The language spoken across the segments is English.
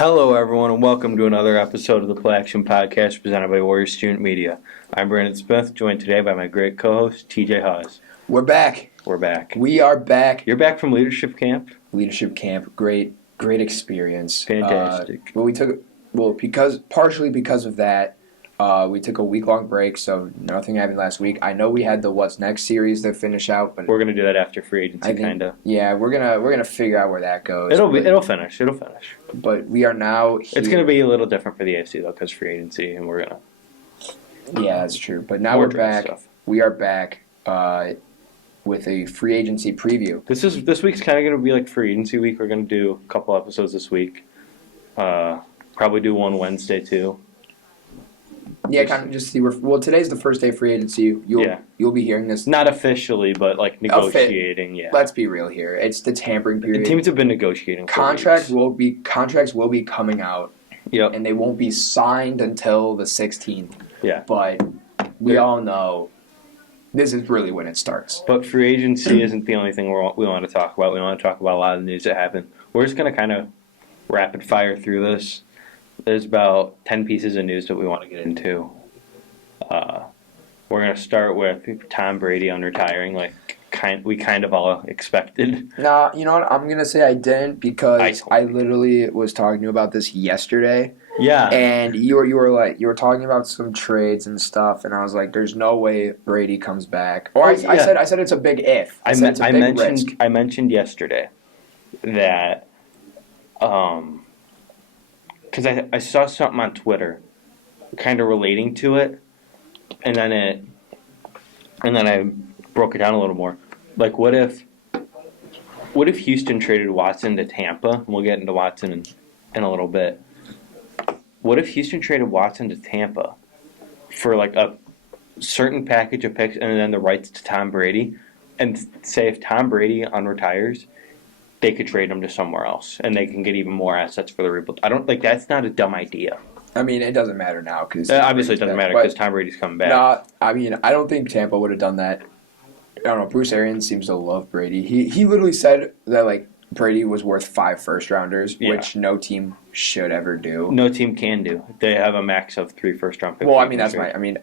Hello, everyone, and welcome to another episode of the Play Action Podcast presented by Warrior Student Media. I'm Brandon Smith, joined today by my great co-host, TJ Haws. We're back. We're back. We are back. You're back from leadership camp? Leadership camp, great experience. Fantastic. Partially because of that, we took a week-long break, so nothing happened last week. I know we had the What's Next series to finish out, but we're gonna do that after free agency, kind of. Yeah, we're gonna figure out where that goes. It'll finish. But we are now here. It's gonna be a little different for the AFC though, because free agency, and we're gonna. Yeah, that's true. But now we're back. Stuff. We are back with a free agency preview. This week's kind of gonna be like free agency week. We're gonna do a couple episodes this week. Probably do one Wednesday too. Yeah, kind of just see today's the first day of free agency. You'll be hearing this. Not officially, but like negotiating. Yeah. Let's be real here. It's the tampering period. The teams have been negotiating. Contracts will be coming out. Yep. And they won't be signed until the 16th. Yeah. But we all know this is really when it starts. But free agency isn't the only thing we want to talk about. We want to talk about a lot of the news that happened. We're just going to kind of rapid fire through this. There's about 10 pieces of news that we want to get into. We're going to start with Tom Brady unretiring, like we kind of all expected. Nah, you know what? I'm going to say I didn't because I literally was talking to you about this yesterday. Yeah. And you were talking about some trades and stuff, and I was like, "There's no way Brady comes back." Or I said it's a big if. I mentioned yesterday that because I saw something on Twitter, kind of relating to it, and then I broke it down a little more. Like, what if Houston traded Watson to Tampa? And we'll get into Watson in a little bit. What if Houston traded Watson to Tampa for like a certain package of picks and then the rights to Tom Brady? And say if Tom Brady unretires, they could trade him to somewhere else and they can get even more assets for the rebuild. That's not a dumb idea. I mean, it doesn't matter now because obviously it doesn't matter because Tom Brady's coming back. Nah, I mean, I don't think Tampa would have done that. I don't know. Bruce Arians seems to love Brady. He literally said that like Brady was worth 5 first-rounders, which no team should ever do. No team can do. They have a max of 3 first-round picks. Well, I mean, I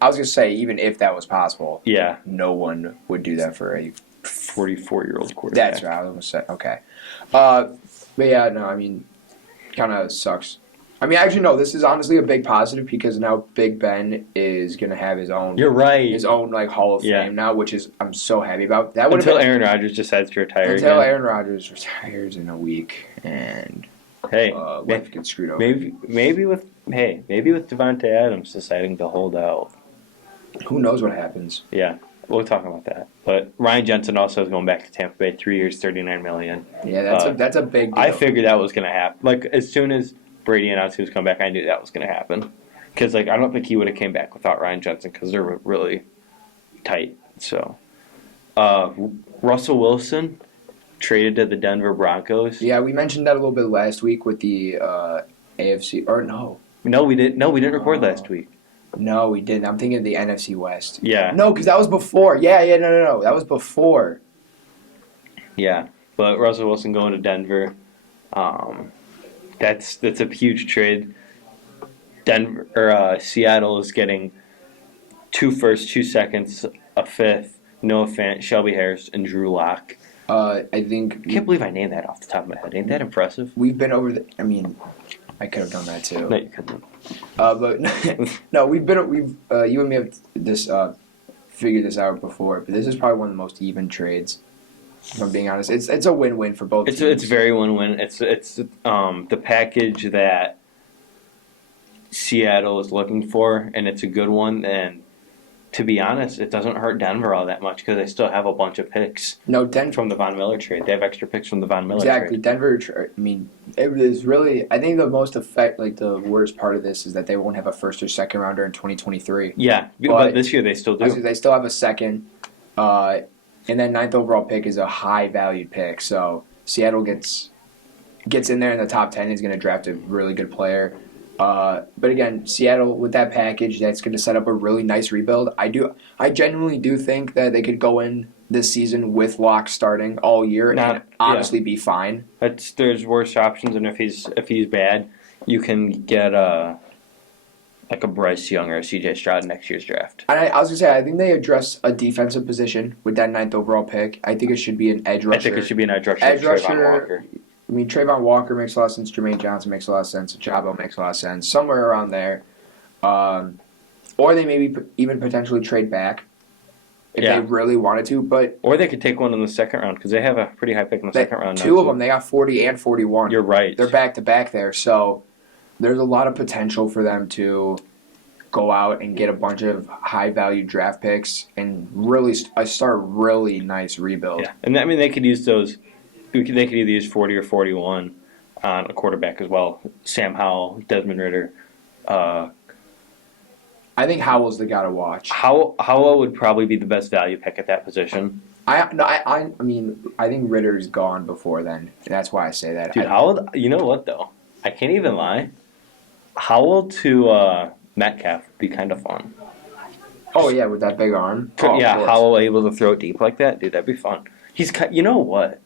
was gonna say even if that was possible, yeah, no one would do that for a 44-year-old quarterback. That's right. I was gonna say okay. But yeah, no, I mean, kind of sucks. I mean, actually, no. This is honestly a big positive because now Big Ben is gonna have his own. You're right. His own like Hall of Fame now, which is I'm so happy about. That until Aaron Rodgers decides to retire. Until Aaron Rodgers retires in a week, and life gets screwed over. Maybe with Davonte Adams deciding to hold out. Who knows what happens? Yeah. We'll talk about that. But Ryan Jensen also is going back to Tampa Bay, 3 years, $39 million. Yeah, that's a big deal. I figured that was going to happen. Like, as soon as Brady announced he was coming back, I knew that was going to happen. Because, I don't think he would have came back without Ryan Jensen because they're really tight. So, Russell Wilson traded to the Denver Broncos. Yeah, we mentioned that a little bit last week with the AFC. Or no. No, we didn't. No, we didn't record last week. No, we didn't. I'm thinking of the NFC West. Yeah. No, because that was before. Yeah, no. That was before. Yeah, but Russell Wilson going to Denver, that's a huge trade. Seattle is getting 2 firsts, 2 seconds, a 5th, Noah Fant, Shelby Harris, and Drew Lock. I can't believe I named that off the top of my head. Ain't that impressive? We've been over I mean, I could have done that too. No, you couldn't. But no, you and me have figured this out before. But this is probably one of the most even trades. If I'm being honest, it's a win-win for both teams. It's very win-win. It's the package that Seattle is looking for, and it's a good one. And to be honest, it doesn't hurt Denver all that much because they still have a bunch of picks. No, Denver from the Von Miller trade. They have extra picks from the Von Miller trade. Exactly, Denver. I mean, it was really. I think the most the worst part of this is that they won't have a first or second rounder in 2023. Yeah, but this year they still do. They still have a second, and then 9th overall pick is a high valued pick. So Seattle gets in there in the top 10. Is going to draft a really good player. But again, Seattle with that package, that's going to set up a really nice rebuild. I genuinely do think that they could go in this season with Locke starting all year and honestly be fine. There's worse options, and if he's bad, you can get like a Bryce Young or a C.J. Stroud in next year's draft. And I was going to say, I think they address a defensive position with that 9th overall pick. I think it should be an edge rusher. I think it should be an edge rusher. Trayvon Walker. I mean, Trayvon Walker makes a lot of sense. Jermaine Johnson makes a lot of sense. Jabo makes a lot of sense. Somewhere around there. Or they maybe even potentially trade back if they really wanted to. Or they could take one in the second round because they have a pretty high pick in the second round. Two of them, they got 40 and 41. You're right. They're back-to-back there. So there's a lot of potential for them to go out and get a bunch of high-value draft picks and really start a really nice rebuild. Yeah, and I mean they could use those. They could either use 40 or 41 on a quarterback as well. Sam Howell, Desmond Ridder. I think Howell's the guy to watch. Howell would probably be the best value pick at that position. I mean, I think Ritter's gone before then. And that's why I say that. Dude, Howell. You know what though? I can't even lie. Howell to Metcalf would be kind of fun. Oh yeah, with that big arm. Oh, yeah, Howell able to throw it deep like that, dude. That'd be fun. You know what?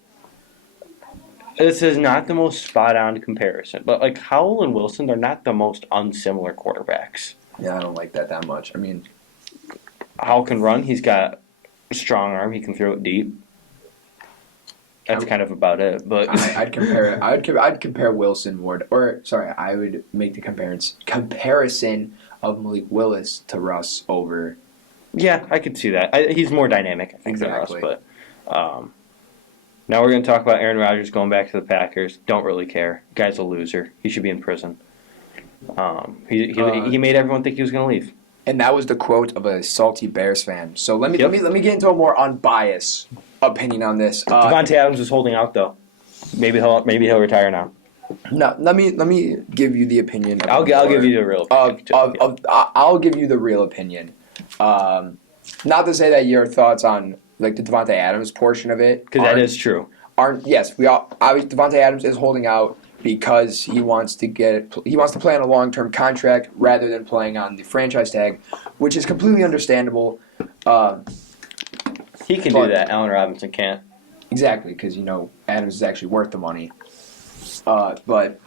This is not the most spot-on comparison, but like Howell and Wilson, they're not the most unsimilar quarterbacks. Yeah, I don't like that much. I mean, Howell can run. He's got a strong arm. He can throw it deep. That's kind of about it. But I'd compare it. I'd compare Wilson more. I would make the comparison of Malik Willis to Russ over. Yeah, I could see that. He's more dynamic, I think, exactly. than Russ. But now we're going to talk about Aaron Rodgers going back to the Packers. Don't really care. Guy's a loser. He should be in prison. He made everyone think he was going to leave. And that was the quote of a salty Bears fan. So let me get into a more unbiased opinion on this. Davonte Adams is holding out though. Maybe he'll retire now. No, let me give you the opinion. I'll give you the real opinion. I'll give you the real opinion. Not to say that your thoughts on like the Davonte Adams portion of it, because that is true. Davonte Adams is holding out because he wants to play on a long-term contract rather than playing on the franchise tag, which is completely understandable. He can do that. Allen Robinson can't. Exactly, because Adams is actually worth the money. But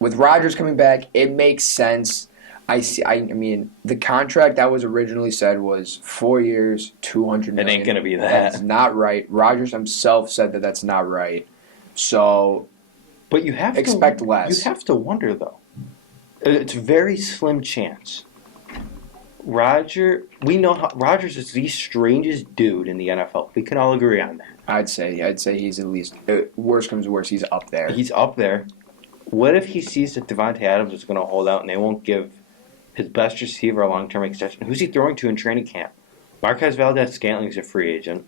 with Rodgers coming back, it makes sense. I mean, the contract that was originally said was 4 years, $200 million. It ain't gonna be that. That's not right. Rodgers himself said that that's not right. So. But you have expect less. You have to wonder though. It's a very slim chance. We know Rodgers is the strangest dude in the NFL. We can all agree on that. I'd say he's at least worst comes to worst, he's up there. He's up there. What if he sees that Davonte Adams is going to hold out and they won't give his best receiver a long-term extension? Who's he throwing to in training camp? Marquez Valdez-Scantling's a free agent.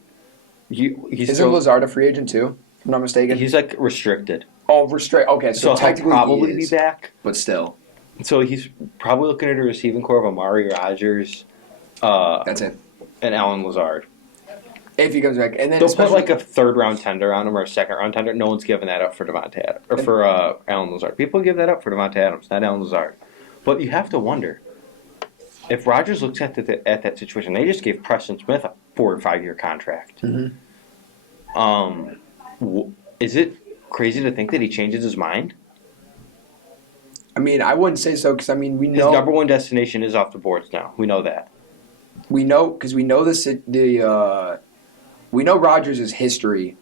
Isn't Lazard a free agent too? If I'm not mistaken. He's like restricted. Oh, okay, so technically he'll probably he is, be back, but still. So he's probably looking at a receiving core of Amari Rodgers. That's it. And Allen Lazard. If he comes back, and then they'll put like a third-round tender on him or a second-round tender. No one's giving that up for Davonte Adams or for Allen Lazard. People give that up for Davonte Adams, not Allen Lazard. But you have to wonder if Rodgers looks at that situation. They just gave Preston Smith a 4 or 5 year contract. Mm-hmm. Is it crazy to think that he changes his mind? I mean, I wouldn't say so because we know his number one destination is off the boards now. We know that. We know because we know we know Rodgers' history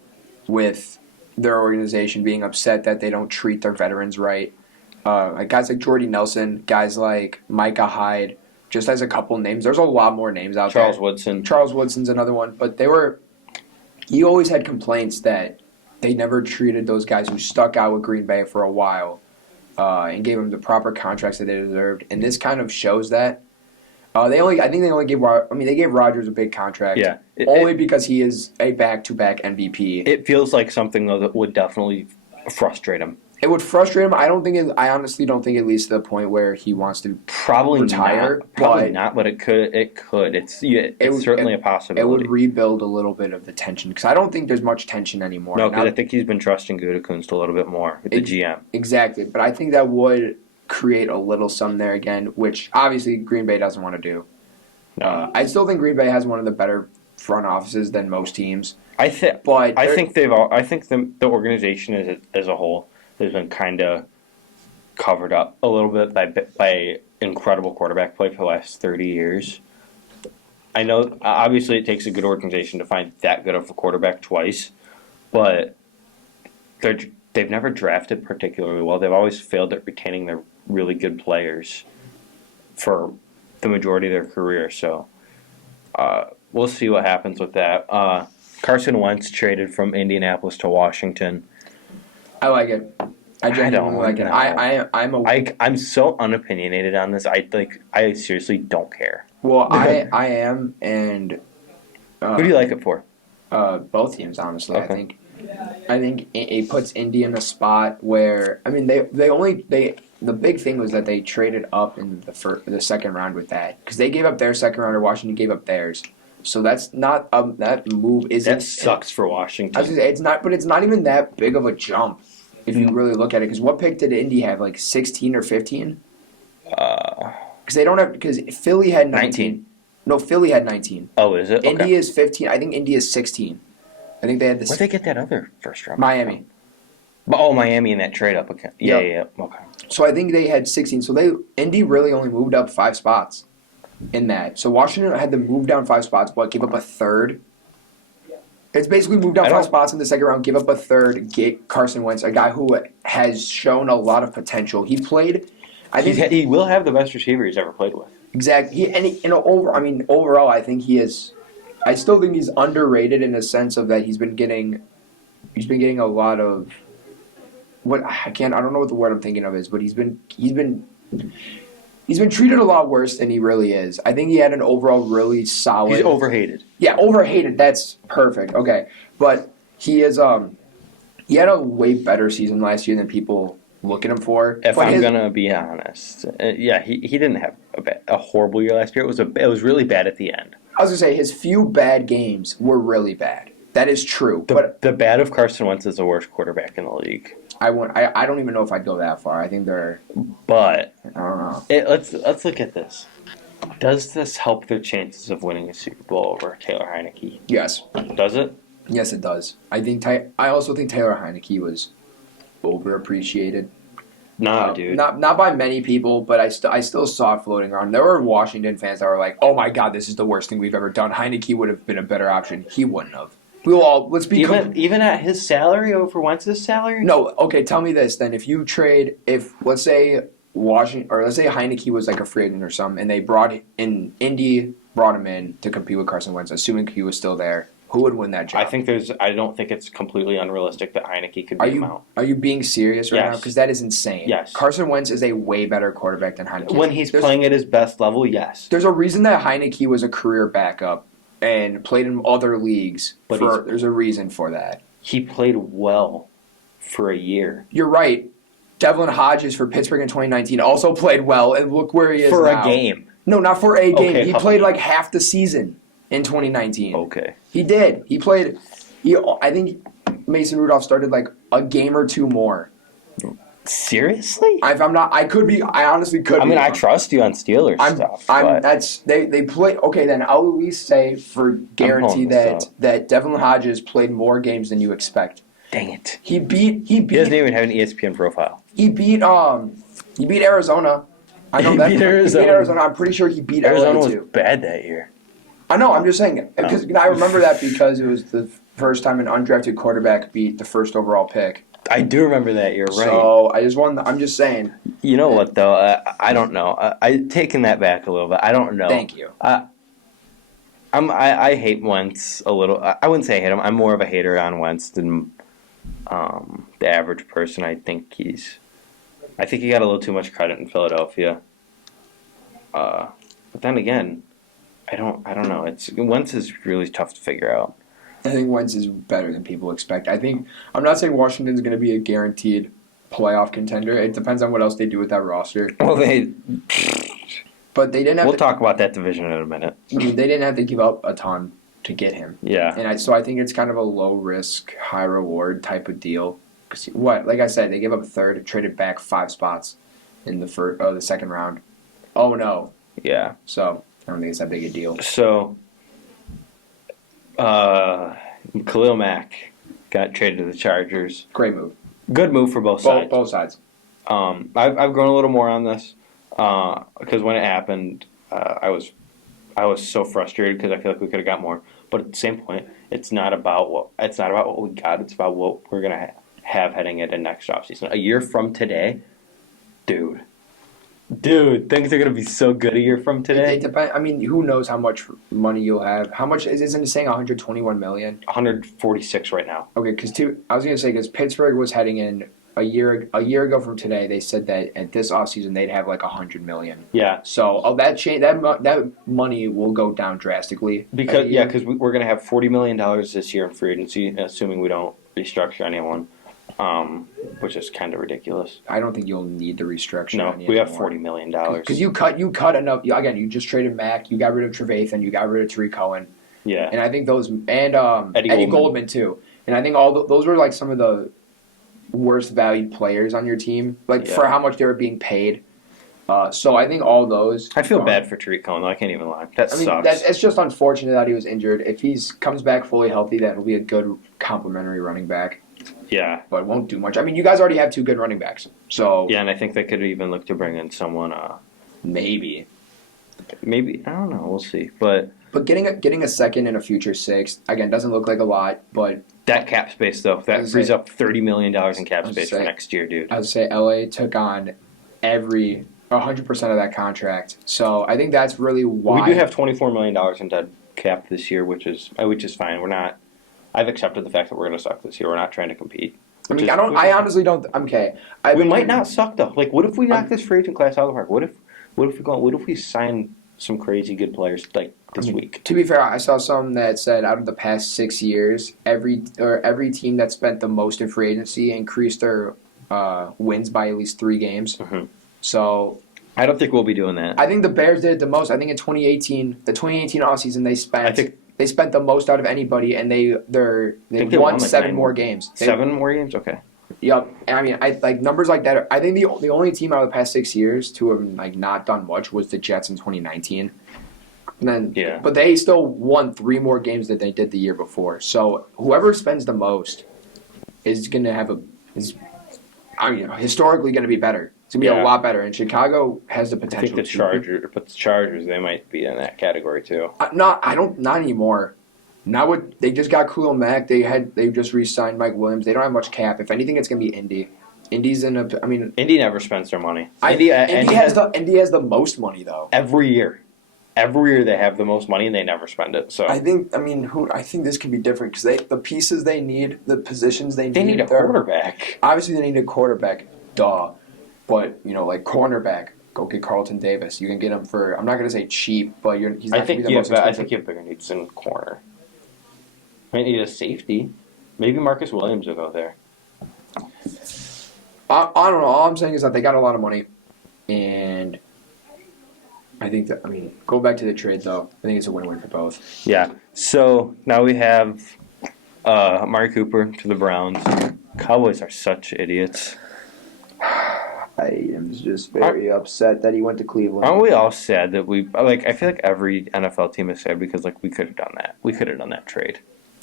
with their organization being upset that they don't treat their veterans right. Like guys like Jordy Nelson, guys like Micah Hyde, just as a couple names. There's a lot more names out there. Charles Woodson's another one, but he always had complaints that they never treated those guys who stuck out with Green Bay for a while and gave them the proper contracts that they deserved. And this kind of shows that. They gave Rodgers a big contract. Yeah. Only because he is a back-to-back MVP. It feels like something though that would definitely frustrate him. It would frustrate him. I honestly don't think it leads to the point where he wants to retire. Probably not, but it could. It's certainly a possibility. It would rebuild a little bit of the tension because I don't think there's much tension anymore. No, because I think he's been trusting Gutekunst a little bit more with the GM. Exactly, but I think that would create a little something there again, which obviously Green Bay doesn't want to do. No. I still think Green Bay has one of the better front offices than most teams. I think the organization as a whole has been kind of covered up a little bit by incredible quarterback play for the last 30 years. I know, obviously, it takes a good organization to find that good of a quarterback twice, but they've never drafted particularly well. They've always failed at retaining their really good players for the majority of their career. So we'll see what happens with that. Carson Wentz traded from Indianapolis to Washington. I like it. I genuinely like it. I'm so unopinionated on this. I seriously don't care. Well, I am, and who do you like it for? Both teams, honestly. Okay. I think it puts Indy in a spot where the big thing was that they traded up in the second round with that because they gave up their second rounder. Washington gave up theirs, so that's not that move. That sucks for Washington. I was gonna say, it's not even that big of a jump if you really look at it. Because what pick did Indy have? Like 16 or 15? Because they don't have because Philly had 19. No, Philly had 19. Oh, is it? Indy is 15. I think Indy is 16. I think they had this. Where'd they get that other first round? Miami. Oh, Miami in that trade up. Okay. Yeah. Okay. So I think they had 16. So Indy really only moved up 5 spots in that. So Washington had to move down 5 spots, but give up a third. It's basically moved down 5 spots in the second round, give up a third, get Carson Wentz, a guy who has shown a lot of potential. He played. I think he will have the best receiver he's ever played with. Exactly. Overall, I think he is. I still think he's underrated in the sense of that he's been getting a lot of I don't know what the word I'm thinking of is, but he's been treated a lot worse than he really is. I think he had an overall really solid. He's overhated. Yeah, overhated. That's perfect. Okay, but he is he had a way better season last year than people look at him for. If I'm gonna be honest, he didn't have a horrible year last year. It was really bad at the end. I was gonna say his few bad games were really bad. That is true. The bad of Carson Wentz is the worst quarterback in the league. I don't even know if I'd go that far. I think they're. But I don't know. Let's look at this. Does this help their chances of winning a Super Bowl over Taylor Heineke? Yes. Does it? Yes, it does. I also think Taylor Heineke was overappreciated. Nah, dude. Not by many people, but I still saw it floating around. There were Washington fans that were like, "Oh my God, this is the worst thing we've ever done." Heineke would have been a better option. He wouldn't have. Let's be even at his salary over Wentz's salary. No, okay. Tell me this then: let's say Washington or let's say Heineke was like a free agent or something, and Indy brought him in to compete with Carson Wentz, assuming he was still there. Who would win that job? I don't think it's completely unrealistic that Heineke could beat him out. Are you being serious right now? Because that is insane. Yes. Carson Wentz is a way better quarterback than Heineke. When he's playing at his best level, yes. There's a reason that Heineke was a career backup and played in other leagues. There's a reason for that. He played well for a year. You're right. Devlin Hodges for Pittsburgh in 2019 also played well, and look where he is for now. A game. No, not for a game. Okay, he played like half the season in 2019. Okay. He did. He played. I think Mason Rudolph started like a game or two more. Seriously? I honestly could be. I mean, I trust you on Steelers stuff. They play. Okay, then I'll at least say for guarantee that Devlin Hodges played more games than you expect. Dang it. He doesn't even have an ESPN profile. He beat Arizona. I know that. He beat Arizona. I'm pretty sure he beat Arizona too. was bad that year. I know. I'm just saying because I remember that because it was the first time an undrafted quarterback beat the first overall pick. I do remember that year, right? So I'm just saying. You know what though? I don't know. I taking that back a little bit. I don't know. Thank you. I hate Wentz a little. I wouldn't say I hate him. I'm more of a hater on Wentz than the average person. I think he got a little too much credit in Philadelphia. But then again, I don't know. Wentz is really tough to figure out. I think Wentz is better than people expect. I'm not saying Washington's going to be a guaranteed playoff contender. It depends on what else they do with that roster. Well, but they didn't have. We'll talk about that division in a minute. I mean, they didn't have to give up a ton to get him. Yeah. And so I think it's kind of a low risk, high reward type of deal. Because like I said, they gave up a third, traded back 5 spots in the second round. Oh no. Yeah. So I don't think it's that big a deal. So. Khalil Mack got traded to the Chargers. Great move. Good move for both sides. Both sides. I've grown a little more on this because when it happened, I was so frustrated because I feel like we could have got more. But at the same point, it's not about what we got. It's about what we're gonna have heading into next offseason. A year from today, dude, things are gonna be so good a year from today. It depends. I mean, who knows how much money you'll have? How much isn't it saying 121 million? 146 right now. Okay, I was gonna say because Pittsburgh was heading in a year ago from today. They said that at this offseason they'd have like 100 million. Yeah. So that money will go down drastically because we're gonna have $40 million this year in free agency, assuming we don't restructure anyone. Which is kind of ridiculous. I don't think you'll need the restructure. No, we have $40 million. Because you cut enough. Again, you just traded Mack. You got rid of Trevathan. You got rid of Tariq Cohen. Yeah, and I think those and Eddie Goldman too. And I think those were like some of the worst valued players on your team, for how much they were being paid. So I think all those. I feel bad for Tariq Cohen, though. I can't even lie. Sucks. It's just unfortunate that he was injured. If he comes back fully healthy, that'll be a good complementary running back. Yeah. But it won't do much. I mean, you guys already have two good running backs. So yeah, and I think they could even look to bring in someone. Maybe. I don't know. We'll see. But getting a second and a future sixth, again, doesn't look like a lot, but that cap space, though, that frees up $30 million in cap space for next year, dude. I would say LA took on 100% of that contract. So I think that's really why. We do have $24 million in dead cap this year, which is fine. We're not. I've accepted the fact that we're going to suck this year. We're not trying to compete. I mean, I honestly don't. Okay. We might not suck though. Like, what if we knock this free agent class out of the park? What if we sign some crazy good players like this week? To be fair, I saw some that said out of the past 6 years, every team that spent the most in free agency increased their wins by at least 3 games. Mm-hmm. So I don't think we'll be doing that. I think the Bears did it the most. I think in 2018, the 2018 offseason, they spent the most out of anybody, and they won 7 more games. 7 more games? Okay. Yep. And I mean, like numbers like that. I think the only team out of the past 6 years to have not done much was the Jets in 2019. And then, but they still won 3 more games than they did the year before. So whoever spends the most is going to have historically going to be better. It's going to be a lot better, and Chicago has the potential. I think the Chargers, they might be in that category too. Not anymore. Not they just got Khalil Mack. They just re-signed Mike Williams. They don't have much cap. If anything, it's going to be Indy. Indy's Indy never spends their money. Indy has the most money though. Every year they have the most money and they never spend it. So I think this could be different because the pieces they need, the positions they need a quarterback. Obviously, they need a quarterback. Duh. But, like cornerback, go get Carlton Davis. You can get him for, I'm not going to say cheap, but he's not going to be the most expensive. I think you have bigger needs in corner. Might need a safety. Maybe Marcus Williams will go there. I don't know. All I'm saying is that they got a lot of money. And I think that, go back to the trade, though. I think it's a win-win for both. Yeah. So now we have Amari Cooper to the Browns. Cowboys are such idiots. I am just very upset that he went to Cleveland. Aren't we all sad that I feel like every NFL team is sad because we could have done that. We could have done that trade.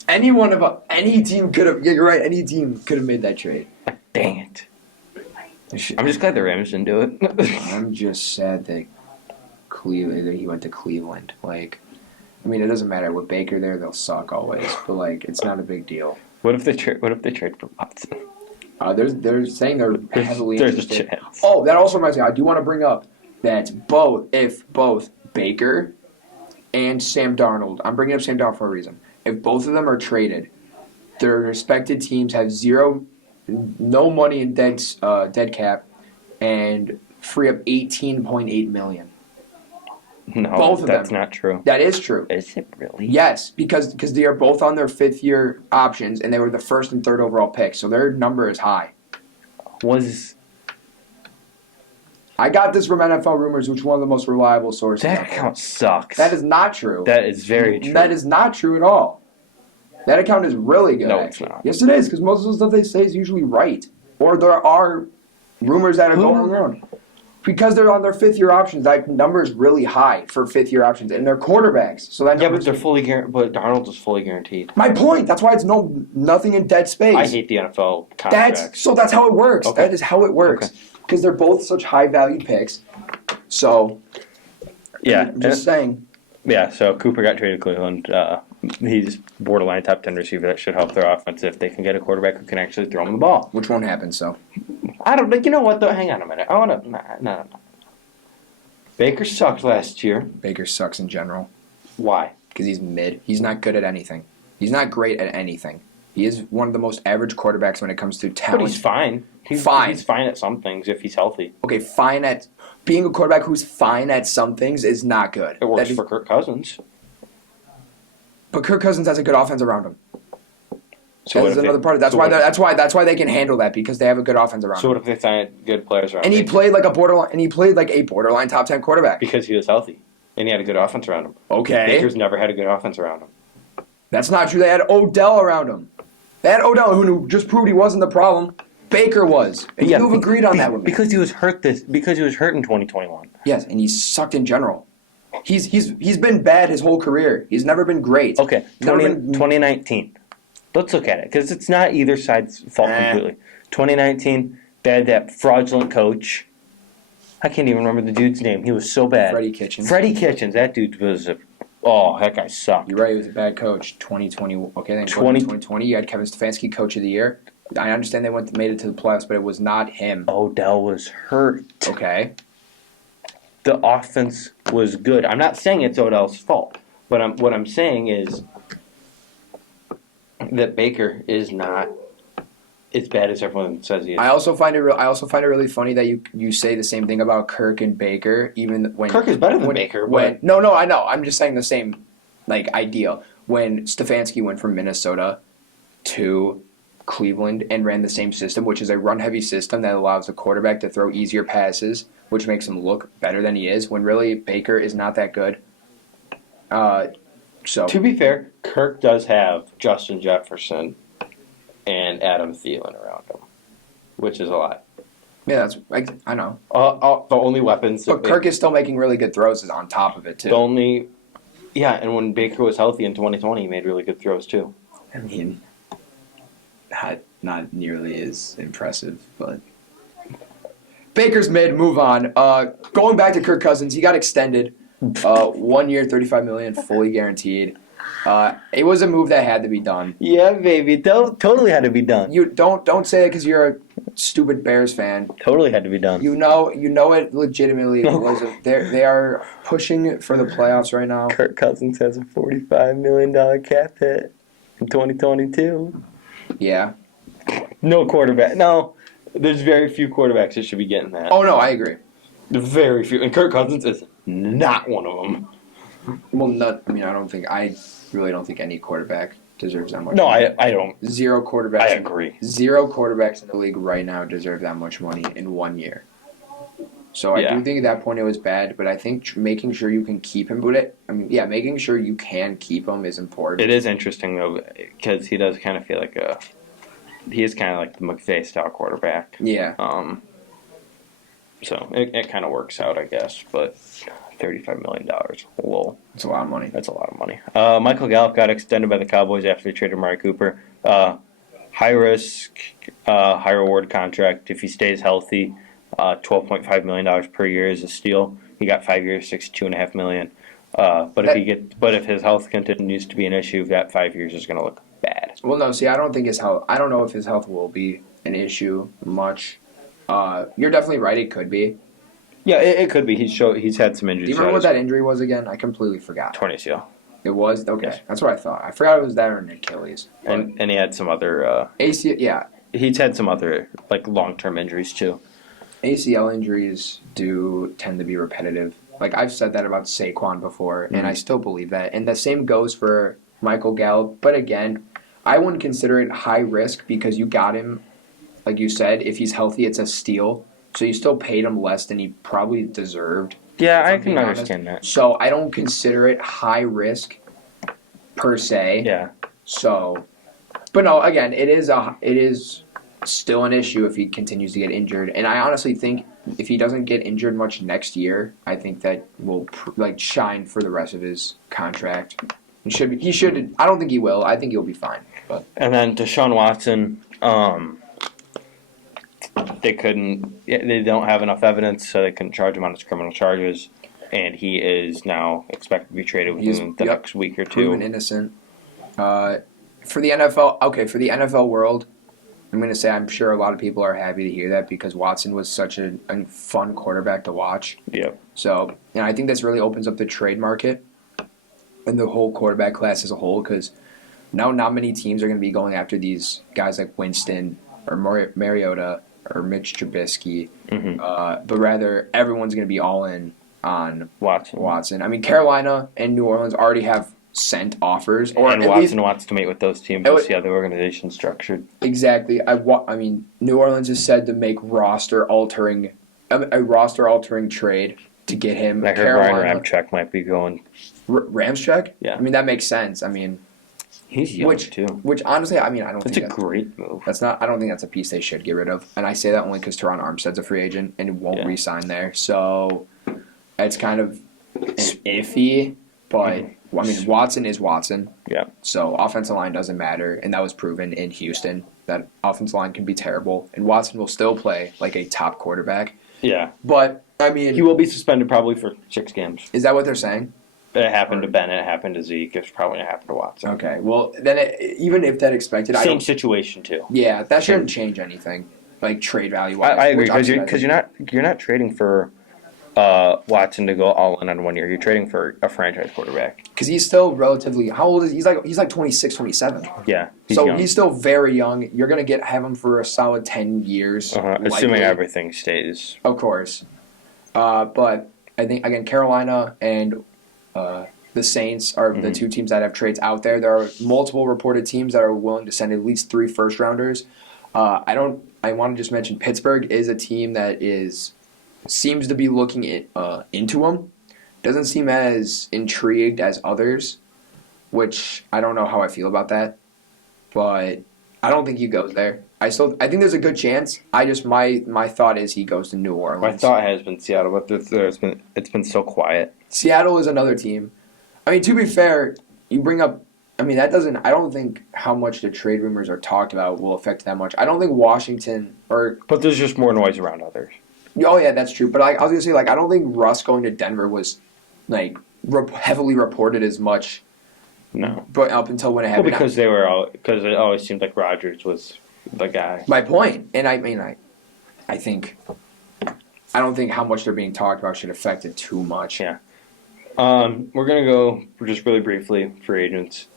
Any team could have. Yeah, you're right. Any team could have made that trade. Dang it! I'm just glad the Rams didn't do it. I'm just sad that he went to Cleveland. It doesn't matter with Baker there; they'll suck always. But it's not a big deal. What if they trade for Watson? They're saying they're heavily interested. There's a chance. Oh, that also reminds me. I do want to bring up that if both Baker and Sam Darnold, I'm bringing up Sam Darnold for a reason. If both of them are traded, their respected teams have no money in dead cap, and free up $18.8 million. No, both of them. That's not true. That is true. Is it really? Yes, because they are both on their 5th-year options, and they were the 1st and 3rd overall picks, so their number is high. I got this from NFL Rumors, which is one of the most reliable sources. That account sucks. That is not true. That is very true. That is not true at all. That account is really good. No, actually. It's not. Yes, it is, because most of the stuff they say is usually right. Or there are rumors that are going around. Because they're on their 5th-year options, that number is really high for 5th-year options, and they're quarterbacks. So that but they're fully guaranteed. But Darnold is fully guaranteed. My point. That's why it's nothing in dead space. I hate the NFL contracts. That's how it works. Okay. That is how it works. Okay. because they're both such high-value picks. So, Yeah. I'm just saying. Yeah, so Cooper got traded to Cleveland. He's borderline top 10 receiver. That should help their offense if they can get a quarterback who can actually throw them the ball. Which won't happen, so. I don't think, you know what, though? Hang on a minute. I want to. No. Baker sucked last year. Baker sucks in general. Why? Because he's mid. He's not good at anything. He's not great at anything. He is one of the most average quarterbacks when it comes to talent. But he's fine. He's fine at some things if he's healthy. Okay, fine at being a quarterback who's fine at some things is not good. It works for Kirk Cousins. But Kirk Cousins has a good offense around him. So that's another part of it. That's why they can handle that because they have a good offense around him. So what if they sign good players around him? And he played like a borderline top 10 quarterback. Because he was healthy. And he had a good offense around him. Okay. Baker's never had a good offense around him. That's not true. They had Odell around him. They had Odell, who just proved he wasn't the problem. Baker was. And you've agreed on that with me. Because he was hurt in 2021. Yes, and he sucked in general. He's been bad his whole career. He's never been great. Okay, 2019. Let's look at it, because it's not either side's fault completely. 2019, they had that fraudulent coach. I can't even remember the dude's name. He was so bad. Freddie Kitchens. That dude was that guy sucked. You're right, he was a bad coach. 2020. Okay, then 2020, you had Kevin Stefanski, Coach of the Year. I understand they made it to the playoffs, but it was not him. Odell was hurt. Okay. The offense was good. I'm not saying it's Odell's fault, but what I'm saying is that Baker is not as bad as everyone says he is. I also find it really funny that you say the same thing about Kirk and Baker, even when Kirk is better than Baker. No, I know. I'm just saying the same idea. When Stefanski went from Minnesota to Cleveland and ran the same system, which is a run-heavy system that allows the quarterback to throw easier passes, which makes him look better than he is, when really Baker is not that good. To be fair, Kirk does have Justin Jefferson and Adam Thielen around him, which is a lot. Yeah, I know. The only weapons. But Kirk is still making really good throws on top of it, too. And when Baker was healthy in 2020, he made really good throws, too. I mean, not nearly as impressive, but Baker's mid. Move on. Going back to Kirk Cousins, he got extended, 1 year, $35 million, fully guaranteed. It was a move that had to be done. Yeah, baby, totally had to be done. You don't say it because you're a stupid Bears fan. Totally had to be done. You know it legitimately wasn't. They are pushing for the playoffs right now. Kirk Cousins has a $45 million cap hit in 2022. Yeah. No quarterback. No, there's very few quarterbacks that should be getting that. Oh, no, I agree. Very few. And Kirk Cousins is not one of them. Well, I really don't think any quarterback deserves that much money. I don't. Zero quarterbacks. I agree. Zero quarterbacks in the league right now deserve that much money in 1 year. So I do think at that point it was bad, but I think making sure you can keep him making sure you can keep him is important. It is interesting, though, because he does kind of feel like he is kind of like the McVay-style quarterback. Yeah. So it kind of works out, I guess, but $35 million. Whoa. That's a lot of money. That's a lot of money. Michael Gallup got extended by the Cowboys after they traded Amari Cooper. High risk, high reward contract. If he stays healthy, $12.5 million per year is a steal. He got 5 years, $62.5 million. But if his health continues to be an issue, that 5 years is going to look bad. Well, no. See, I don't know if his health will be an issue much. You're definitely right. It could be. Yeah, it could be. He's had some injuries. Do you remember what that injury was again? I completely forgot. Torn ACL. It was? Okay. Yes. That's what I thought. I forgot it was that or an Achilles. And he had some other... ACL, yeah. He's had some other long-term injuries, too. ACL injuries do tend to be repetitive. I've said that about Saquon before, and I still believe that. And the same goes for Michael Gallup. But again, I wouldn't consider it high risk because you got him, like you said, if he's healthy, it's a steal. So you still paid him less than he probably deserved. Yeah, I can understand that. So I don't consider it high risk per se. Yeah. So, but no, again, it is still an issue if he continues to get injured. And I honestly think if he doesn't get injured much next year, I think that will shine for the rest of his contract. He should. I don't think he will. I think he'll be fine. But. And then Deshaun Watson. they couldn't. They don't have enough evidence, so they couldn't charge him on his criminal charges, and he is now expected to be traded within the next week or two. Proven innocent. For the NFL world, I'm going to say I'm sure a lot of people are happy to hear that because Watson was such a fun quarterback to watch. Yeah. So, I think this really opens up the trade market and the whole quarterback class as a whole because now not many teams are going to be going after these guys like Winston or Mariota or Mitch Trubisky, but rather everyone's going to be all in on Watson. I mean, Carolina and New Orleans already have sent offers, and Watson wants to meet with those teams to see how the organization's structured. Exactly. I mean, New Orleans is said to make a roster altering trade to get him. I heard Ryan Ramczyk might be going. Ramczyk? Yeah. I mean, that makes sense. I mean, he's young too. Which honestly, I mean, I don't think that's a great move. I don't think that's a piece they should get rid of. And I say that only because Tyron Armstead's a free agent and won't re-sign there. So it's kind of iffy, but. I mean, Watson is Watson. Yeah. So offensive line doesn't matter, and that was proven in Houston that offensive line can be terrible, and Watson will still play like a top quarterback. Yeah. But I mean, he will be suspended probably for 6 games. Is that what they're saying? It happened to Bennett. It happened to Zeke. It's probably going to happen to Watson. Okay. Well, then even if that expected, same situation too. Yeah, that shouldn't change anything, like trade value. I agree because you're not trading for. Watson to go all in on 1 year. You're trading for a franchise quarterback. Because he's still relatively, how old is he? He's like 26, 27. Yeah. He's still very young. You're going to have him for a solid 10 years. Assuming everything stays. Of course. But I think, again, Carolina and the Saints are the two teams that have trades out there. There are multiple reported teams that are willing to send at least 3 first-rounders. I want to just mention Pittsburgh is a team that seems to be looking into him. Doesn't seem as intrigued as others, which I don't know how I feel about that. But I don't think he goes there. I think there's a good chance. My thought is he goes to New Orleans. My thought has been Seattle, but it's been so quiet. Seattle is another team. I mean, to be fair, you bring up. I mean, I don't think how much the trade rumors are talked about will affect that much. I don't think Washington But there's just more noise around others. Oh, yeah, that's true. But I was going to say, I don't think Russ going to Denver was, heavily reported as much. No. But up until when it happened. Well, because it always seemed like Rodgers was the guy. My point. And I mean, I don't think how much they're being talked about should affect it too much. Yeah. We're going to go, just really briefly, free agents.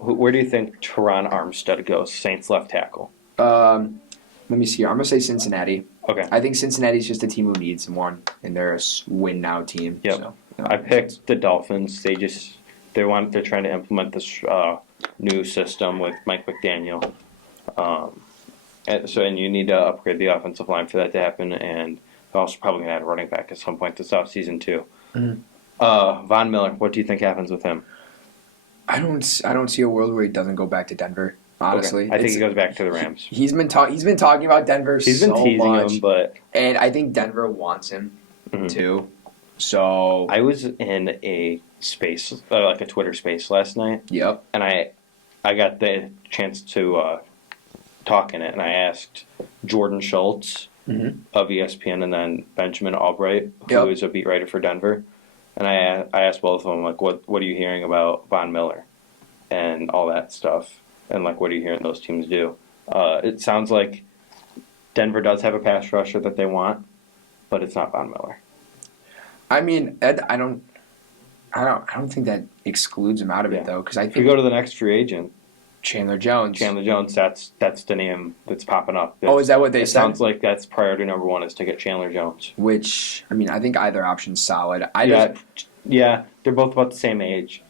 Where do you think Tyron Armstead goes, Saints left tackle? Let me see here. I'm going to say Cincinnati. Okay. I think Cincinnati's just a team who needs one, and they're a win-now team. Yep. So, I picked the Dolphins. They're trying to implement this new system with Mike McDaniel. And you need to upgrade the offensive line for that to happen, and they're also probably going to add a running back at some point this offseason too. Von Miller, what do you think happens with him? I don't see a world where he doesn't go back to Denver. Honestly, okay. I think he goes back to the Rams. He's been talking about Denver. He's been teasing much, him, and I think Denver wants him too. So I was in a space, like a Twitter space last night. Yep. And I got the chance to talk in it, and I asked Jordan Schultz of ESPN and then Benjamin Albright, who is a beat writer for Denver, and I asked both of them what are you hearing about Von Miller and all that stuff. And, what are you hearing those teams do? It sounds like Denver does have a pass rusher that they want, but it's not Von Miller. I mean, I don't think that excludes him out of it, though. Because I think if we go to the next free agent, Chandler Jones. That's the name that's popping up. Is that what they said? It sounds like that's priority number 1 is to get Chandler Jones. Which, I mean, I think either option's solid. Yeah, they're both about the same age.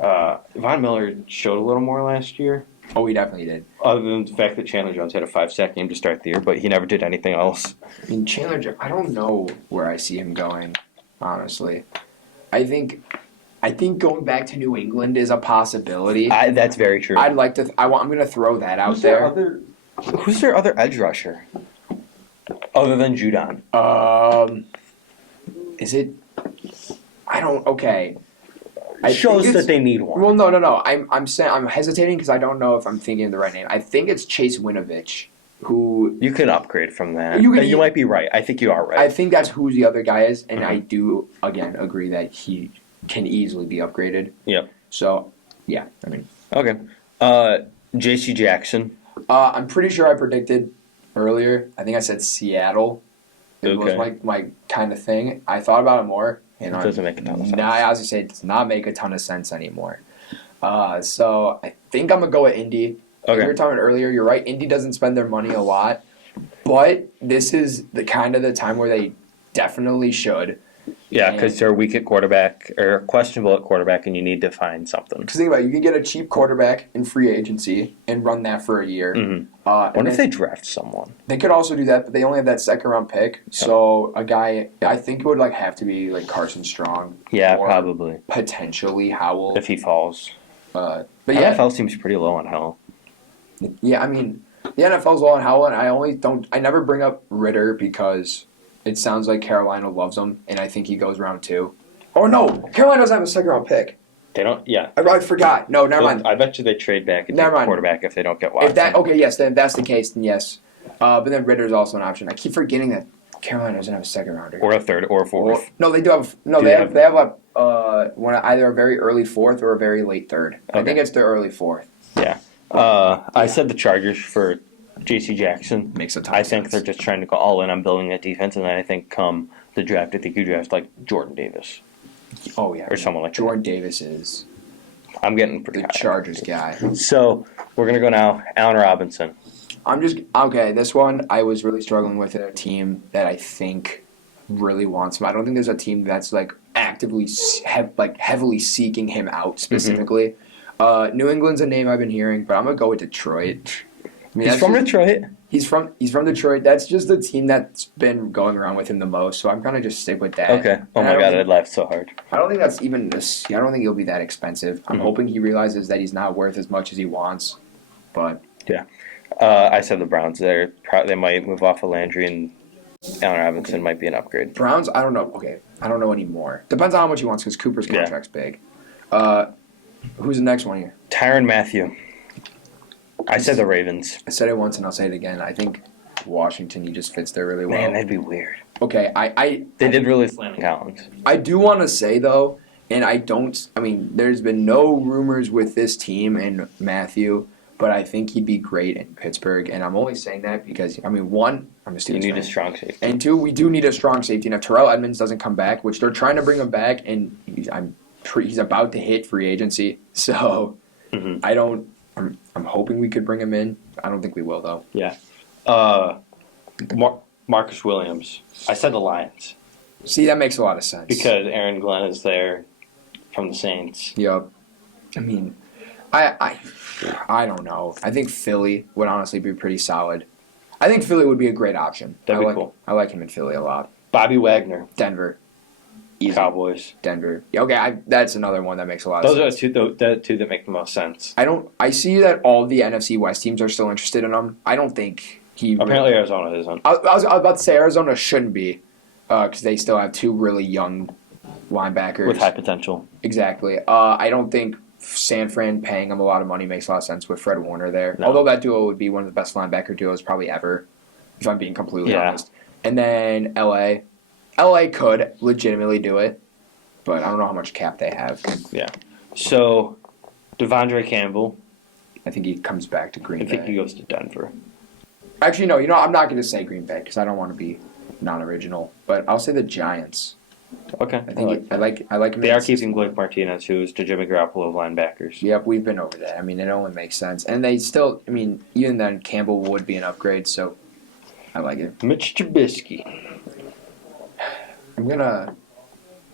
Von Miller showed a little more last year. Oh, he definitely did. Other than the fact that Chandler Jones had a 5-sack game to start the year, but he never did anything else. I mean, Chandler Jones, I don't know where I see him going, honestly. I think going back to New England is a possibility. That's very true. I'd like to. I'm going to throw that out there. Who's their other edge rusher? Other than Judon. Is it? I don't. Okay. It shows that they need one. Well, no. I'm hesitating because I don't know if I'm thinking of the right name. I think it's Chase Winovich who You can upgrade from that. You can- You might be right. I think you are right. I think that's who the other guy is, and Mhm. I do again agree that he can easily be upgraded. Yep. So, yeah, I mean, Okay. J.C. Jackson. I'm pretty sure I predicted earlier. I think I said Seattle. It was Okay. my kind of thing. I thought about it more, and It doesn't make a ton of sense. Now I honestly say it does not make a ton of sense anymore. So I think I'm gonna go with Indy. Like Okay. we were talking earlier. You're right. Indy doesn't spend their money a lot, but this is the kind of the time where they definitely should. Yeah, because they're weak at quarterback or questionable at quarterback, and you need to find something. Because think about it, you can get a cheap quarterback in free agency and run that for a year. Mm-hmm. And What if then they draft someone? they could also do that, but they only have that second round pick. So a guy, I think it would have to be like Carson Strong. Yeah, or probably. potentially Howell. If he falls. But yeah, NFL seems pretty low on Howell. yeah. I mean, the NFL's low on Howell, and I never bring up Ritter because it sounds like Carolina loves him, and I think he goes round 2. Oh no, Carolina doesn't have a second round pick. They don't. Yeah. I forgot. No, never mind. I bet you they trade back and Never take a mind. quarterback if they don't get Watson. If that yes, then if that's the case, then yes. But then Ritter's also an option. I keep forgetting that Carolina doesn't have a second rounder. Or a third or a fourth. No, they do have. No, Do they they have. They have either a very early 4th or a very late 3rd. I Okay. think it's their early 4th. Yeah. I said the Chargers for J.C. Jackson. Makes a ton. I of think sense. they're just trying to go all in on building that defense, and then I think come the draft, I think you draft like Jordan Davis Oh yeah, or someone like Jordan Davis is that. I'm getting pretty the high. Chargers guy. So we're gonna go now. Allen Robinson. I'm just okay. This one I was really struggling with a team that I think really wants him. I don't think there's a team that's like actively heavily seeking him out specifically. New England's a name I've been hearing, but I'm gonna go with Detroit. I mean, He's that's from just- Detroit. He's from Detroit. That's just the team that's been going around with him the most. So I'm gonna just stick with that. Okay. Oh And my I god, don't I laughed so hard. I don't think that's even this. I don't think he'll be that expensive. I'm Mhm. hoping he realizes that he's not worth as much as he wants. But I said the Browns. They might move off of Landry, and Allen Robinson might be an upgrade. Browns, I don't know. Okay, I don't know anymore. Depends on how much he wants because Cooper's Yeah. contract's big. Who's the next one here? Tyron Matthew. I said the Ravens. I said it once and I'll say it again. I think Washington, he just fits there really well. Man, that'd be weird. Okay, They did really slam Collins. I do want to say though, and I mean, there's been no rumors with this team and Matthew, but I think he'd be great in Pittsburgh. And I'm only saying that because, I mean, one, I'm a You Steelers need fan. a strong safety. And two, we do need a strong safety. And if Terrell Edmonds doesn't come back, which they're trying to bring him back, and he's about to hit free agency, so Mhm. I'm hoping we could bring him in. I don't think we will though. Yeah. Marcus Williams. I said the Lions See, that makes a lot of sense. because Aaron Glenn is there from the Saints. Yep. I mean, I don't know. I think Philly would honestly be pretty solid. I think Philly would be a great option. That'd be cool. I like him in Philly a lot. Bobby Wagner. Denver. Easy. Cowboys. Denver. Yeah, okay, that's another one that makes a lot Those of are sense. the two that make the most sense. I see that all the NFC West teams are still interested in him. I don't think he. Apparently Arizona isn't. I was about to say Arizona shouldn't be, because they still have two really young linebackers. With high potential. Exactly. I don't think San Fran paying him a lot of money makes a lot of sense with Fred Warner there. No. Although that duo would be one of the best linebacker duos probably ever, if I'm being completely Yeah. honest. And then LA. LA could legitimately do it, but I don't know how much cap they have. So, Devondre Campbell, I think he comes back to Green I Bay. think he goes to Denver. Actually, no. I'm not going to say Green Bay because I don't want to be non-original. But I'll say the Giants. Okay. I think I like him. They in are the keeping Blake Martinez, who is the Jimmy Garoppolo of linebackers. Yep, we've been over that. I mean, it only makes sense. And they still, I mean, even then, Campbell would be an upgrade, so I like it. Mitch Trubisky.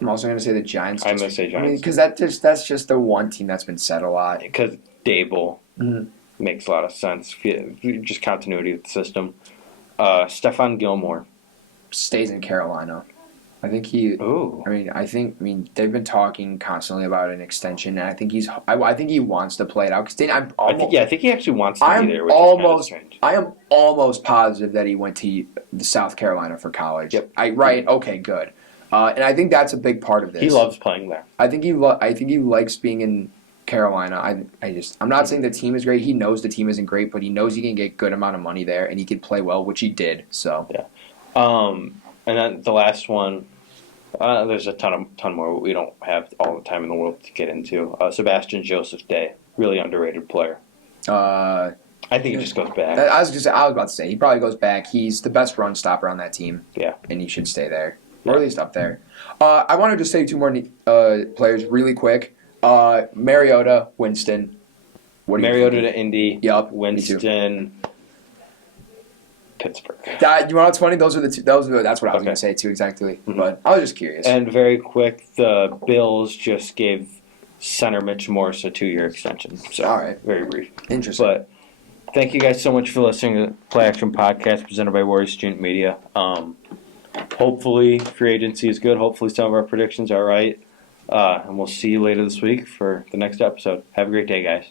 I'm also gonna say the Giants. I'm gonna say Giants. because that's just the one team that's been said a lot. Because Dable Mhm. makes a lot of sense. Just continuity of the system. Stefan Gilmore. Stays in Carolina. I think he. Ooh. I mean, they've been talking constantly about an extension, and I think I think he wants to play it out. Because I think he actually wants to I'm be there, which almost- is kind of strange. I am almost positive that he went to the South Carolina for college. Yep. Right. Okay. Good. And I think that's a big part of this. He loves playing there. I think he likes being in Carolina. I'm not saying the team is great. He knows the team isn't great, but he knows he can get good amount of money there, and he can play well, which he did. So yeah. And then the last one. There's a ton more. We don't have all the time in the world to get into. Sebastian Joseph Day, really underrated player. I think he just goes back. I was about to say he probably goes back. He's the best run stopper on that team. Yeah, and he should stay there, or at least up there. I want to just say two more players really quick. Mariota, Winston. What Mariota to Indy. Yup. Winston. Pittsburgh. You know what's funny? Those are the two. That's what I was going to say too, exactly. Mm-hmm. But I was just curious. And very quick, the Bills just gave center Mitch Morse a 2-year extension. So all right, very brief. Interesting. But thank you guys so much for listening to the Play Action Podcast presented by Warriors Student Media. Hopefully, free agency is good. Hopefully, some of our predictions are right. And we'll see you later this week for the next episode. Have a great day, guys.